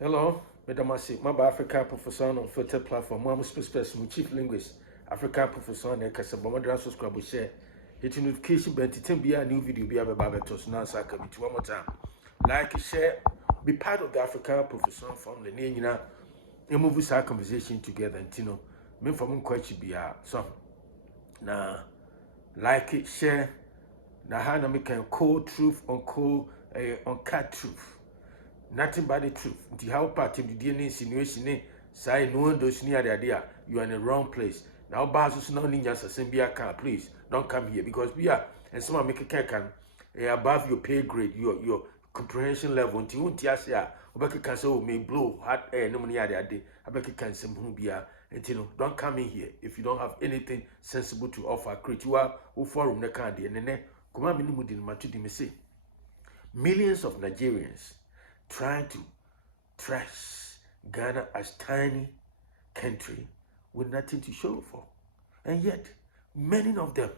Hello, Madam Asi, my African professor on filter platform. I'm my chief linguist, African professor on Casabama subscribe share. Hit notification bell to be a new video be about to now so I can be one more time. Like, share, be part of the African professor from the name, and move our conversation together. And me from quite be so now like it, share. Now, how we can cold truth on cat truth. Nothing but the truth. The how part of the DNA insinuation, say no one does near the idea you are in the wrong place. Now, Basus no ninjas assembly can please don't come here because we are and someone make a can above your pay grade, your comprehension level until you tia Obeka can say may blow hot air no money other day. Abeka can say Mumbia and don't come in here if you don't have anything sensible to offer. Create you are who forum the candy and then come on minimum match say millions of Nigerians trying to trash Ghana as tiny country with nothing to show for. And yet, many of them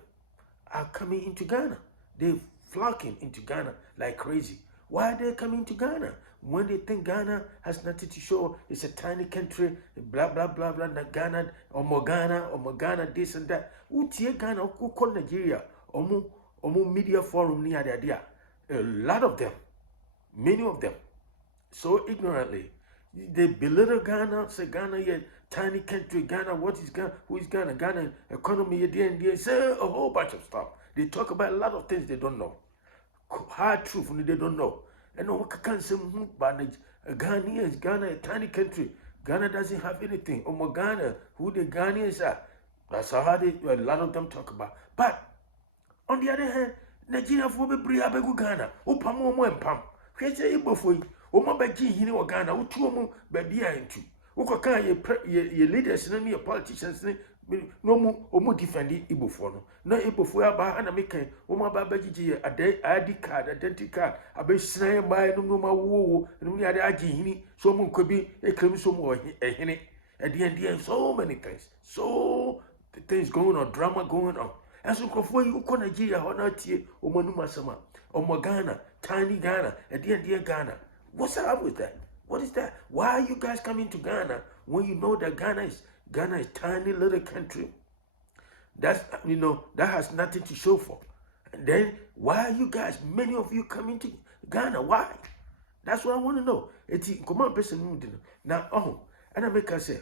are coming into Ghana. They're flocking into Ghana like crazy. Why are they coming to Ghana? When they think Ghana has nothing to show, it's a tiny country, blah, blah, blah, blah, Ghana, or Ghana, this and that. Utie Ghana, who call Nigeria, Omo media forum near the idea. A lot of them, many of them, so ignorantly, they belittle Ghana, say Ghana, yeah, tiny country, Ghana, what is Ghana, who is Ghana, Ghana economy, yeah, say a whole bunch of stuff. They talk about a lot of things they don't know. Hard truth, they don't know. And no one can say, but Ghanaians, Ghana, a tiny country, Ghana doesn't have anything. Ghana, who the Ghanaians are, that's how a lot of them talk about. But, on the other hand, Nigeria for be bri abegu Ghana, upamo mo empam. Hwese ibofoi, omo baji hini wa Ghana, utu omo baby into. Ukoka ye leaders and your politicians no omo defend ibofo no. No ibofo aba ana meka omo ba baji ID card, identity card, abe snan by no ma wo no ni ade agi hini so omo nkobi ekrem so mo ehene. At the end, so many things. So the things going on, drama going on. And so before you go Nigeria, or not here, or Monumasama, or Ghana, tiny Ghana, and dear Ghana. What's up with that? What is that? Why are you guys coming to Ghana when you know that Ghana is tiny little country? That's that has nothing to show for. And then why are you guys, many of you coming to Ghana? Why? That's what I want to know. It's come on, person. Now, and I make us say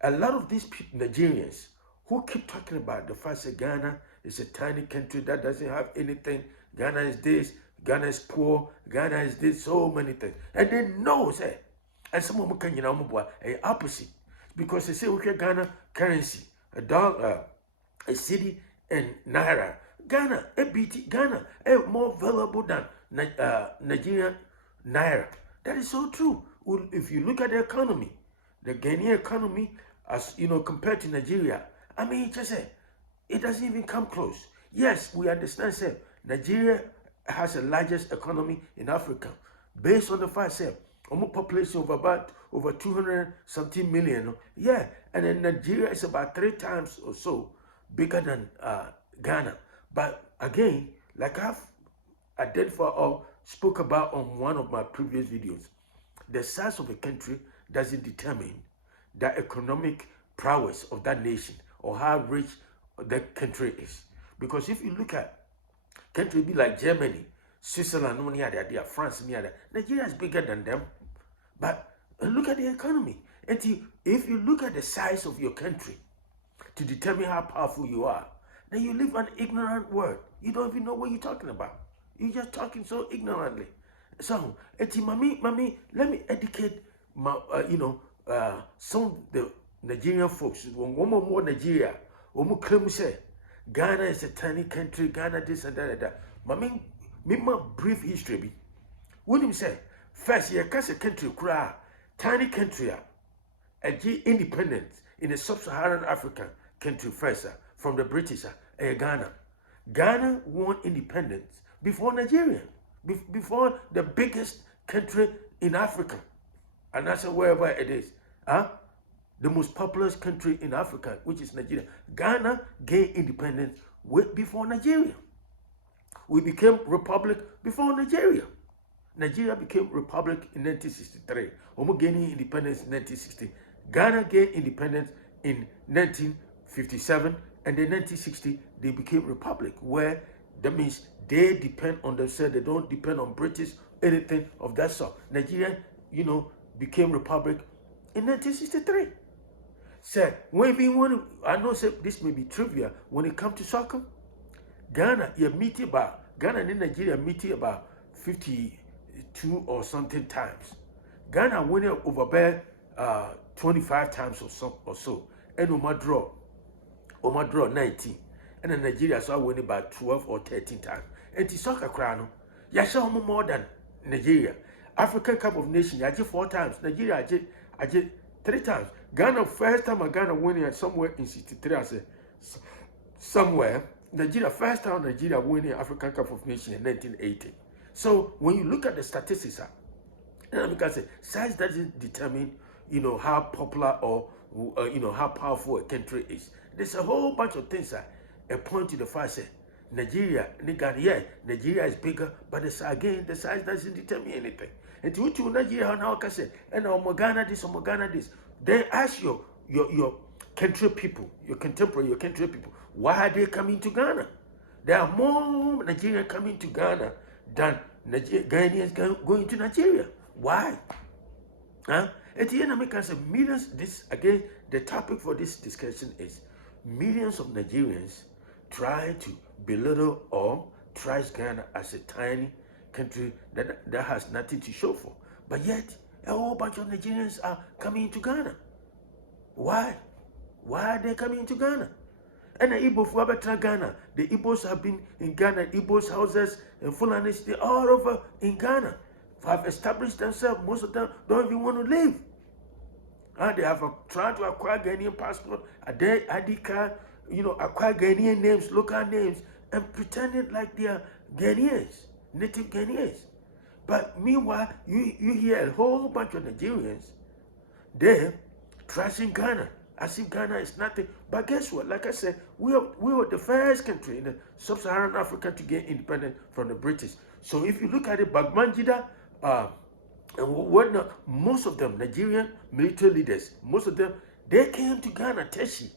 a lot of these people, Nigerians, who keep talking about the fact that Ghana is a tiny country that doesn't have anything. Ghana is this, Ghana is poor, Ghana is this, so many things. And they know, say, and some of them can, a opposite. Because they say, okay, Ghana currency, a dollar, a city, and Naira. Ghana, a BT, Ghana, more valuable than Nigerian Naira. That is so true. If you look at the economy, the Ghanaian economy, as compared to Nigeria, I mean, just say, it doesn't even come close. Yes, we understand, sir. Nigeria has the largest economy in Africa. Based on the fact, sir, almost population of about over 200 something million. Yeah, and then Nigeria is about 3 times or so bigger than Ghana. But again, like I've identified or spoke about on one of my previous videos, the size of a country doesn't determine the economic prowess of that nation or how rich that country is. Because if you look at countries be like Germany, Switzerland, France, Nigeria is bigger than them. But look at the economy. And if you look at the size of your country to determine how powerful you are, then you live an ignorant world. You don't even know what you're talking about. You're just talking so ignorantly. So, mommy, let me educate my, some of the Nigerian folks. One more Nigeria, claim say Ghana is a tiny country. Ghana this and that. Mommy, me my brief history. What him say? First, you can't a country, tiny country, independence in a sub-Saharan African country first from the British, Ghana. Ghana won independence before Nigeria, before the biggest country in Africa, and that's wherever it is. The most populous country in Africa, which is Nigeria. Ghana gained independence before Nigeria. We became republic before Nigeria. Nigeria became republic in 1963. Omo gaining independence in 1960. Ghana gained independence in 1957, and then 1960 they became republic, where that means they depend on themselves. They don't depend on British, anything of that sort. Nigeria, became republic in 1963. So when we want, I know this may be trivia when it comes to soccer. Ghana, Ghana and Nigeria meet about 52 or something times. Ghana win it over there 25 times or so. And Oma draw 19. And then Nigeria saw win about 12 or 13 times. And the soccer crown, Yasha more than Nigeria. African Cup of Nations, I did 4 times. Nigeria, I did 3 times. Ghana, first time Ghana winning somewhere in 63, I said, somewhere. Nigeria, first time Nigeria winning African Cup of Nations in 1980. So when you look at the statistics, and I can say size doesn't determine, how popular or how powerful a country is. There's a whole bunch of things that point to the fact that Nigeria is bigger, but the size doesn't determine anything. And to Nigeria now can say, and Ghana this. Then ask your country people, your contemporary, your country people, why are they coming to Ghana? There are more Nigerians coming to Ghana than Ghanaians going to Nigeria. Why? At the end, I can say millions. This again, the topic for this discussion is millions of Nigerians try to belittle or trash Ghana as a tiny country that has nothing to show for. But yet, a whole bunch of Nigerians are coming to Ghana. Why? Why are they coming to Ghana? And the Igbo for Ghana. The Igbos have been in Ghana. Igbos houses and Fulanis, they're all over in Ghana. Have established themselves. Most of them don't even want to leave. They have tried to acquire Ghanaian passport, ID card, acquire Ghanaian names, local names, and pretending like they are Ghanaians, native Ghanaians. But meanwhile, you hear a whole bunch of Nigerians, they're trashing Ghana, as if Ghana is nothing. But guess what? Like I said, we were the first country in the sub-Saharan Africa to get independent from the British. So if you look at it, Babangida, and whatnot, most of them, Nigerian military leaders, most of them, they came to Ghana, Trashy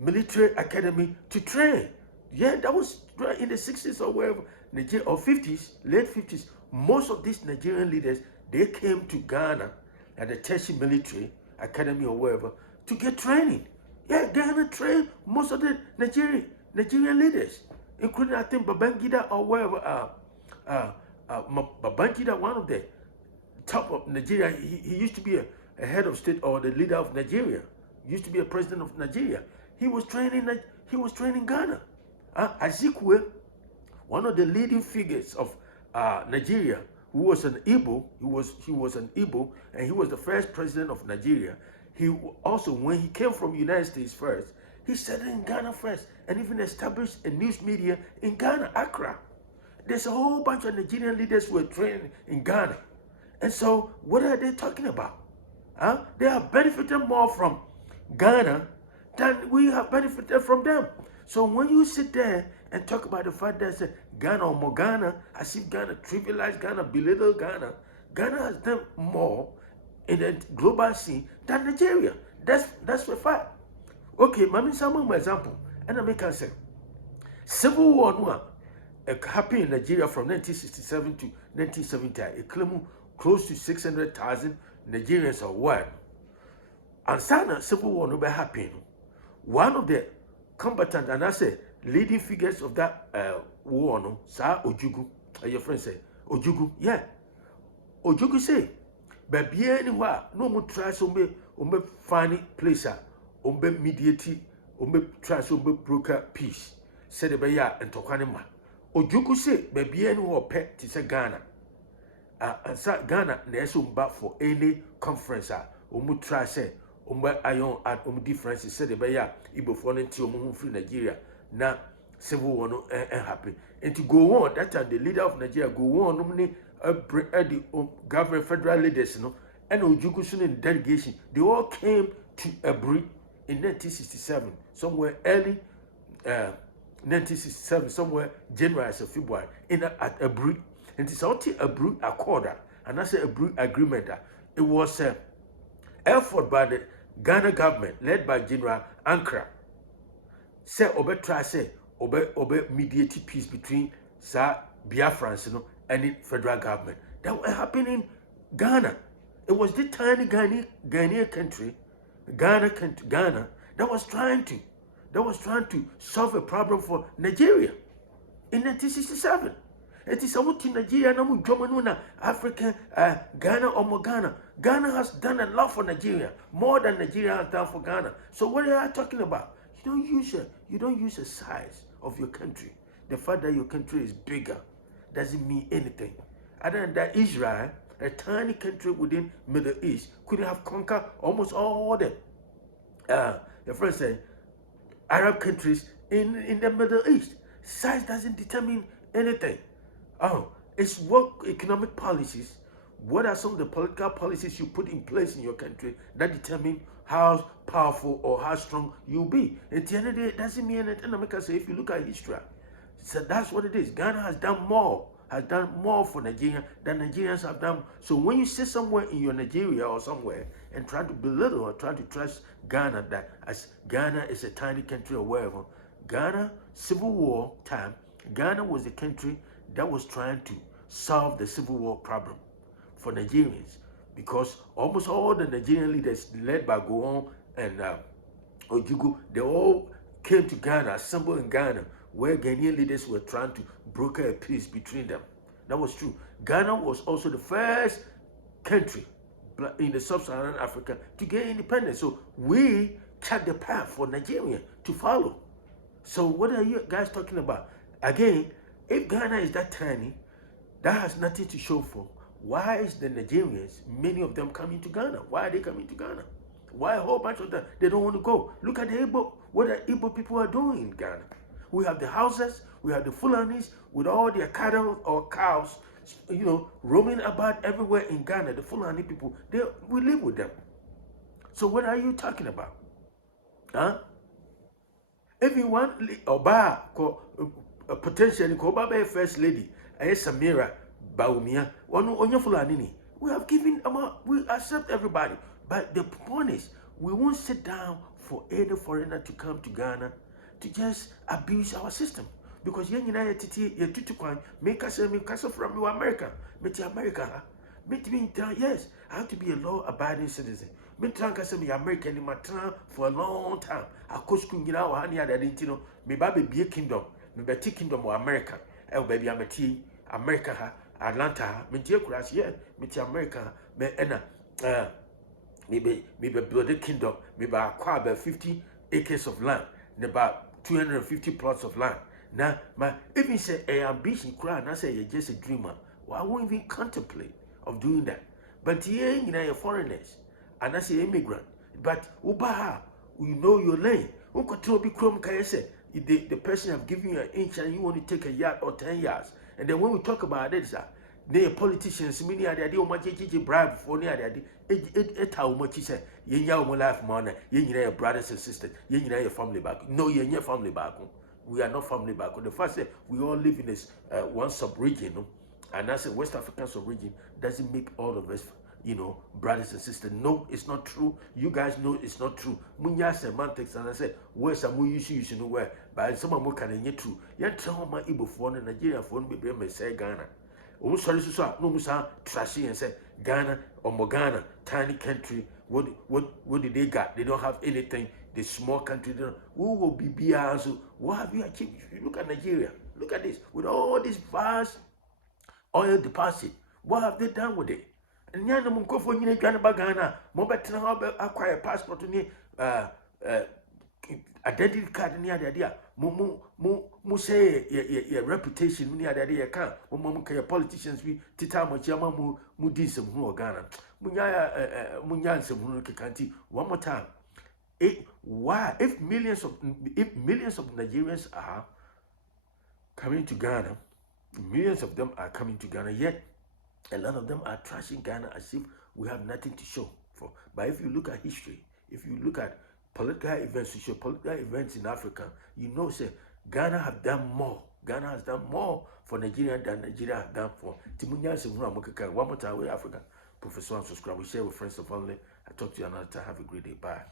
Military Academy to train. Yeah, that was in the 60s or wherever, or 50s, late 50s. Most of these Nigerian leaders, they came to Ghana at the Trashy Military Academy or wherever to get training. Yeah, Ghana trained most of the Nigerian leaders, including, I think, Babangida or wherever. Babangida, one of the top of Nigeria, he used to be a head of state or the leader of Nigeria. He used to be a president of Nigeria. He was training Ghana. Azikwe, one of the leading figures of Nigeria, who was an Igbo, he was an Igbo, and he was the first president of Nigeria. He also, when he came from the United States first, he settled in Ghana first, and even established a news media in Ghana, Accra. There's a whole bunch of Nigerian leaders who were trained in Ghana. And so, what are they talking about? They have benefited more from Ghana than we have benefited from them. So when you sit there and talk about the fact that Ghana or more Ghana, as if Ghana trivialized Ghana, belittle Ghana, Ghana has done more in the global scene than Nigeria. That's a fact. Okay, Mami Samu, my example, and I make a say, Civil War happened in Nigeria from 1967 to 1970. It claimed close to 600,000 Nigerians are what? And Sana Civil War no be happening. One of the combatants, and I say leading figures of that war, no, Sir Ojugu, your friend say, Ojugu, yeah. Ojugu say, but be anywhere, no more try to find place, mediate, try to broker peace. Said the Baya and Tokanima. Ojugu say, baby anywhere pet to say Ghana. And sa Ghana, there's back for any conference, try say, iron at differences, said the Baya, Ibo for free Nigeria. Now, civil war no happy. And to go on, that time the leader of Nigeria go on, nominate the government federal leaders, and Ojugu in delegation, they all came to Abri in 1967, somewhere early 1967, somewhere January or February, at Abri. And it's out a brew accord, and I say a brew agreement. It was an effort by the Ghana government, led by General Ankara. Say obe try say obe mediate peace between Biafrans, and the federal government. That was happening in Ghana. It was the tiny Ghanaian country, Ghana, that was trying to solve a problem for Nigeria in 1967. It is about Nigeria, no German, African, Ghana or Ghana. Ghana has done a lot for Nigeria, more than Nigeria has done for Ghana. So what are you talking about? You don't use the size of your country. The fact that your country is bigger doesn't mean anything. Other than that, Israel, a tiny country within Middle East, could have conquered almost all the friends say Arab countries in the Middle East. Size doesn't determine anything. It's what economic policies, what are some of the political policies you put in place in your country that determine how powerful or how strong you'll be. At the end of the day, it doesn't mean anything. I say, if you look at history, so that's what it is. Ghana has done more for Nigeria than Nigerians have done. So when you sit somewhere in your Nigeria or somewhere and try to belittle or try to trash Ghana, that as Ghana is a tiny country or wherever, Ghana, Civil War time, Ghana was the country that was trying to solve the Civil War problem for Nigerians, because almost all the Nigerian leaders led by Gowon and Ojugu, they all came to Ghana, assembled in Ghana, where Ghanaian leaders were trying to broker a peace between them. That was true. Ghana was also the first country in the sub-Saharan Africa to get independence. So we chart the path for Nigeria to follow. So what are you guys talking about? Again, if Ghana is that tiny, that has nothing to show for. Why is the Nigerians, many of them, coming to Ghana? Why are they coming to Ghana? Why a whole bunch of them? They don't want to go. Look at the Igbo, what the Igbo people are doing in Ghana. We have the houses, we have the Fulanis with all their cattle or cows, roaming about everywhere in Ghana. The Fulani people, we live with them. So what are you talking about? Huh? If you want Oba, potentially Oba first lady, Samira Baumia, we have given we accept everybody. But the point is, we won't sit down for any foreigner to come to Ghana to just abuse our system. Because make us from America. Yes, I have to be a law-abiding citizen. Me American in my time for a long time. I could school me baby kingdom, me betty kingdom or America. Baby, I'm a America, Atlanta, me dear class, yeah, me America, me me build a kingdom, me by acquire 50 acres of land, about 250 plots of land. Now, even say a ambition cry, and I say you're just a dreamer. Well, I won't even contemplate of doing that. But here, you're foreigners, and I say immigrant. But Ubaha, you know your lane. The person have given you an inch and you want to take a yard or 10 yards. And then when we talk about it, they are politicians, many are the much bribe for near it how much he said, you know, life money, you know, your brothers and sisters, you know, your family back. No, you're your family back. We are not family back. The first say we all live in this one sub-region, and that's a West African sub-region, doesn't make all of us, brothers and sisters. No, it's not true. You guys know it's not true. Munya semantics, and I said, where's some you know where? But some more can get true. You tell my Igbo phone and Nigeria phone, maybe I say Ghana. Oh, sorry, no, Musa, trashy and say Ghana or Ghana, tiny country. What did they got? They don't have anything. The small country, who will be BR? So what have you achieved? Look at Nigeria. Look at this. With all this vast oil deposit, what have they done with it? And yana munko for you Ghana Ghana, more better acquire passport to me, identity card near the idea. Mu say your reputation near the idea can. Your politicians we tita mochama mu disem who Ghana. Munya some who can't. One more time. Why? If millions of Nigerians are coming to Ghana, millions of them are coming to Ghana, yet a lot of them are trashing Ghana as if we have nothing to show for. But if you look at history, if you look at political events, political events in Africa, say Ghana have done more Ghana has done more for Nigeria than Nigeria has done for Timunya Simura Mokaka. One more time, we Africa. Professor and subscribe. We share with friends of only. I talk to you another time. Have a great day. Bye.